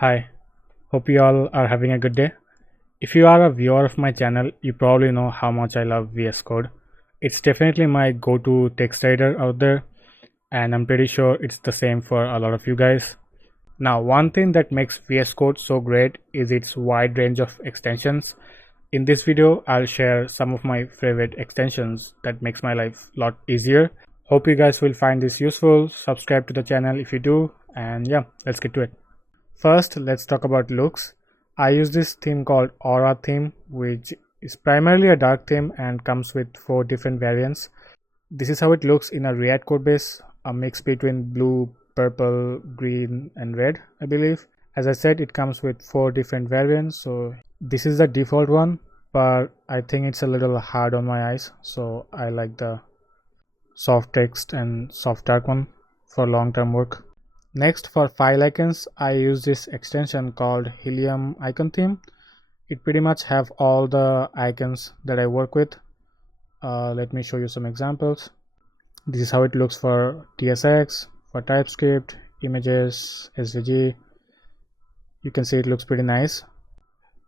Hi, hope you all are having a good day. If you are a viewer of my channel, you probably know how much I love VS Code. It's definitely my go-to text editor out there, and I'm pretty sure it's the same for a lot of you guys. Now, one thing that makes VS Code so great is its wide range of extensions. In this video, I'll share some of my favorite extensions that makes my life a lot easier. Hope you guys will find this useful. Subscribe to the channel if you do, and yeah, let's get to it. First, let's talk about looks. I use this theme called Aura theme, which is primarily a dark theme and comes with 4 different variants. This is how it looks in a React code base, a mix between blue, purple, green, and red, I believe. As I said, it comes with 4 different variants, so this is the default one, but I think it's a little hard on my eyes, so I like the soft text and soft dark one for long-term work. Next, for file icons, I use this extension called Helium icon theme. It pretty much have all the icons that I work with. Let me show you some examples. This is how it looks for TSX, for TypeScript, images, SVG. You can see it looks pretty nice.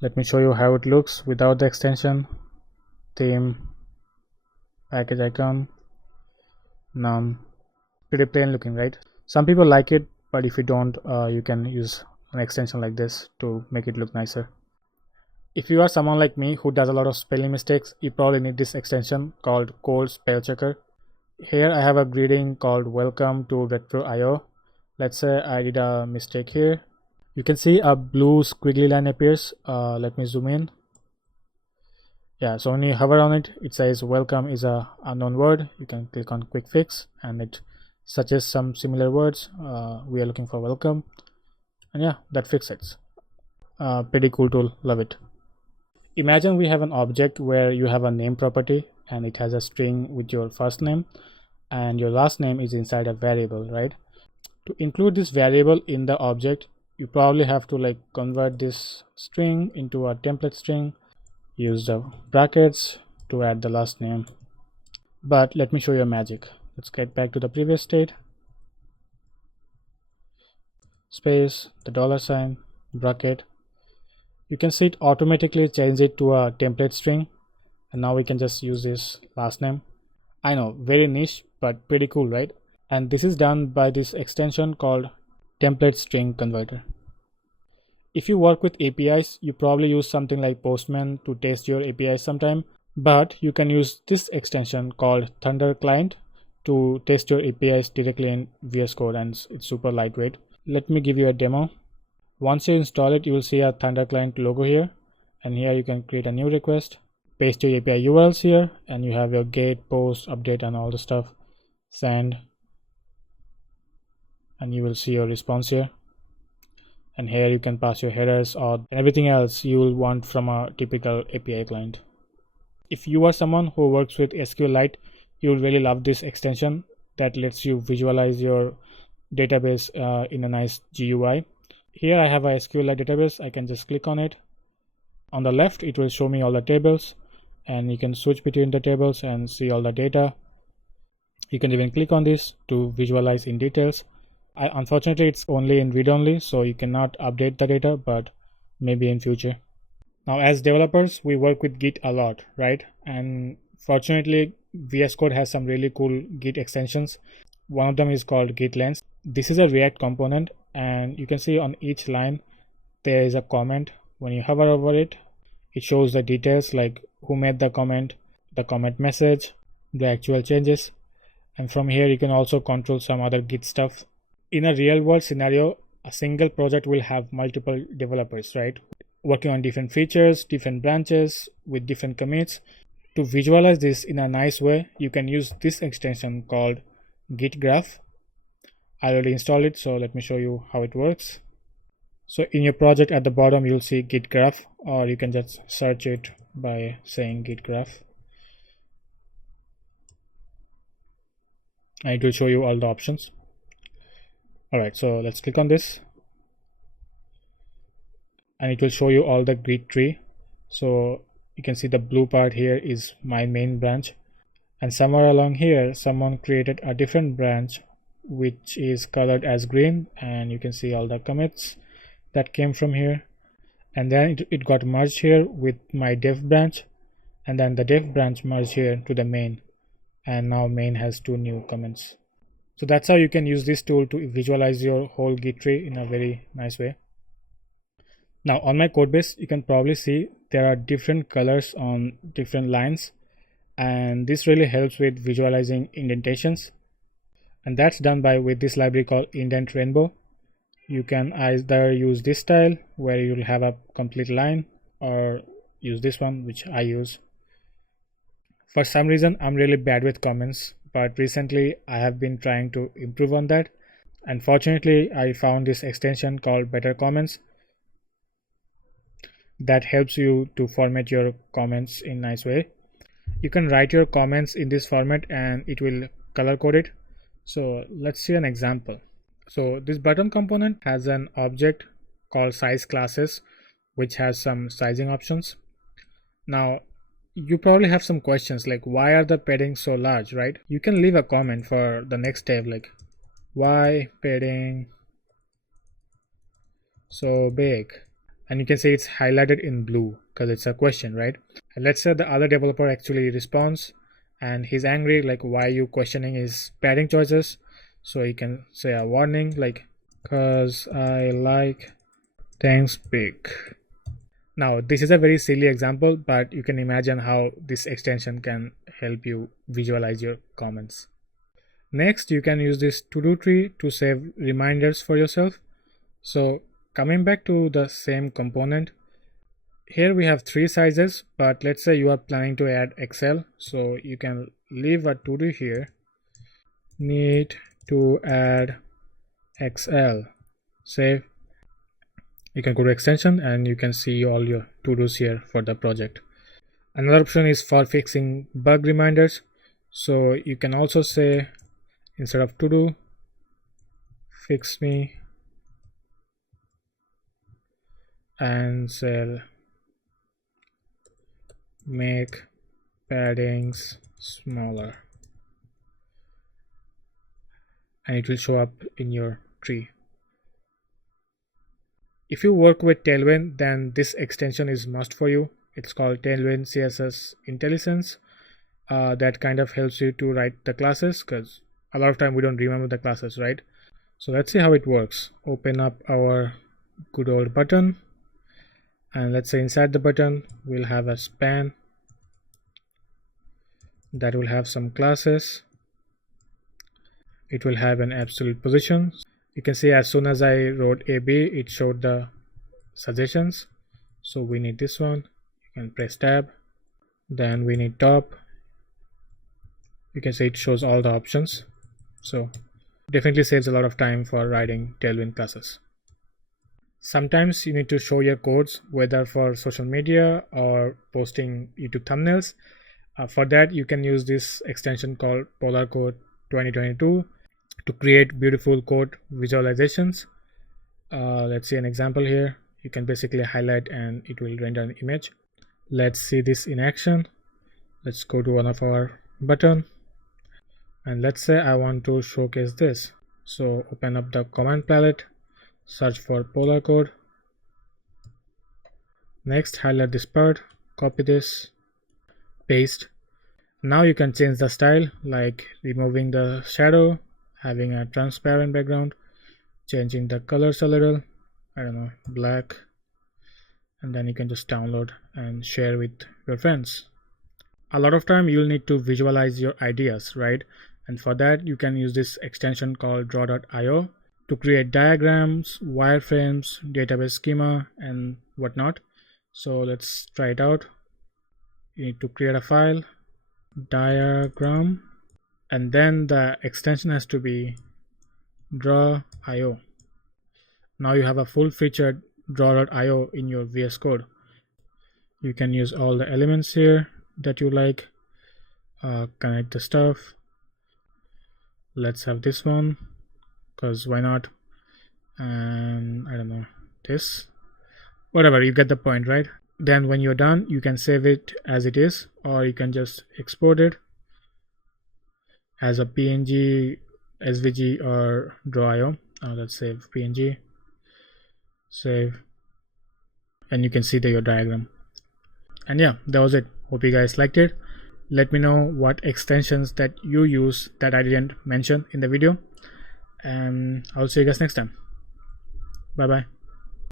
Let me show you how it looks without the extension. Theme, package icon, none. Pretty plain looking, right? Some people like it, but if you don't, you can use an extension like this to make it look nicer. If you are someone like me who does a lot of spelling mistakes, you probably need this extension called Code Spell Checker. Here I have a greeting called Welcome to Retro.io. Let's say I did a mistake here. You can see a blue squiggly line appears. Let me zoom in. Yeah, so when you hover on it, it says welcome is a unknown word. You can click on quick fix and it suggests some similar words. We are looking for welcome, and yeah, that fixes it. Pretty cool tool, love it. Imagine we have an object where you have a name property and it has a string with your first name and your last name is inside a variable, right? To include this variable in the object, you probably have to convert this string into a template string, use the brackets to add the last name. But let me show you a magic. Let's get back to the previous state. Space, the $sign, bracket. You can see it automatically change it to a template string, and now we can just use this last name. I know, very niche, but pretty cool, right? And this is done by this extension called template string converter. If you work with APIs, you probably use something like Postman to test your APIs sometime, but you can use this extension called Thunder Client to test your APIs directly in VS Code, and it's super lightweight. Let me give you a demo. Once you install it, you will see a Thunder Client logo here, and here you can create a new request, paste your API URLs here, and you have your get, post, update, and all the stuff. Send, and you will see your response here. And here you can pass your headers or everything else you will want from a typical API client. If you are someone who works with SQLite, you will really love this extension that lets you visualize your database in a nice GUI. Here I have a SQLite database. I can just click on it. On the left, it will show me all the tables, and you can switch between the tables and see all the data. You can even click on this to visualize in details. Unfortunately, it's only in read-only, so you cannot update the data, but maybe in future. Now, as developers, we work with Git a lot, right? And fortunately, VS Code has some really cool Git extensions. One of them is called Git Lens. This is a React component, and you can see on each line there is a comment. When you hover over it, it shows the details like who made the comment message, the actual changes, and from here you can also control some other Git stuff. In a real world scenario, a single project will have multiple developers, right? Working on different features, different branches with different commits. To visualize this in a nice way, you can use this extension called Git Graph. I already installed it, so let me show you how it works. So in your project at the bottom, you'll see Git Graph, or you can just search it by saying Git Graph. And it will show you all the options. Alright, so let's click on this. And it will show you all the Git tree. So you can see the blue part here is my main branch. And somewhere along here, someone created a different branch which is colored as green, and you can see all the commits. that came from here, and then it got merged here with my dev branch, and then the dev branch merged here to the main, and now main has 2 new comments. So that's how you can use this tool to visualize your whole Git tree in a very nice way. Now on my code base, you can probably see there are different colors on different lines, and this really helps with visualizing indentations, and that's done with this library called indent-rainbow. You can either use this style where you'll have a complete line, or use this one, which I use. For some reason, I'm really bad with comments, but recently I have been trying to improve on that. Unfortunately, I found this extension called Better Comments that helps you to format your comments in a nice way. You can write your comments in this format and it will color code it. So let's see an example. So this button component has an object called size classes, which has some sizing options. Now you probably have some questions like, why are the paddings so large, right? You can leave a comment for the next tab like, why padding so big? And you can see it's highlighted in blue because it's a question, right? And let's say the other developer actually responds and he's angry, like, why are you questioning his padding choices? So you can say a warning like, cause I like things big. Now this is a very silly example, but you can imagine how this extension can help you visualize your comments. Next, you can use this ToDo Tree to save reminders for yourself. So coming back to the same component, here we have 3 sizes, but let's say you are planning to add XL, so you can leave a to-do here, need to add XL, save. You can go to extension and you can see all your to-dos here for the project. Another option is for fixing bug reminders, so you can also say, instead of to-do, fix me, and say make paddings smaller, and it will show up in your tree. If you work with Tailwind, then this extension is must for you. It's called Tailwind CSS Intelligent. That kind of helps you to write the classes, because a lot of time we don't remember the classes, right? So let's see how it works. Open up our good old button, and let's say inside the button we'll have a span that will have some classes. It will have an absolute position. You can see as soon as I wrote AB, it showed the suggestions. So we need this one. You can press tab. Then we need top. You can see it shows all the options. So definitely saves a lot of time for writing Tailwind classes. Sometimes you need to show your codes, whether for social media or posting YouTube thumbnails. For that, you can use this extension called Polacode 2022 to create beautiful code visualizations. Let's see an example here. You can basically highlight and it will render an image. Let's see this in action. Let's go to one of our button, and let's say I want to showcase this. So open up the command palette, search for Polacode. Next, highlight this part, copy this, paste. Now you can change the style, like removing the shadow, having a transparent background, changing the colors a little, I don't know, black, and then you can just download and share with your friends. A lot of time you'll need to visualize your ideas, right? And for that you can use this extension called draw.io to create diagrams, wireframes, database schema, and whatnot. So let's try it out. You need to create a file, diagram, and then the extension has to be draw.io. Now you have a full-featured draw.io in your VS Code. You can use all the elements here that you like, connect the stuff. Let's have this one, because why not? And I don't know, this, whatever, you get the point, right? Then when you're done, you can save it as it is, or you can just export it as a PNG, SVG, or draw.io. Let's save PNG. save, and you can see your diagram. And yeah, that was it. Hope you guys liked it. Let me know what extensions that you use that I didn't mention in the video, and I'll see you guys next time. Bye bye.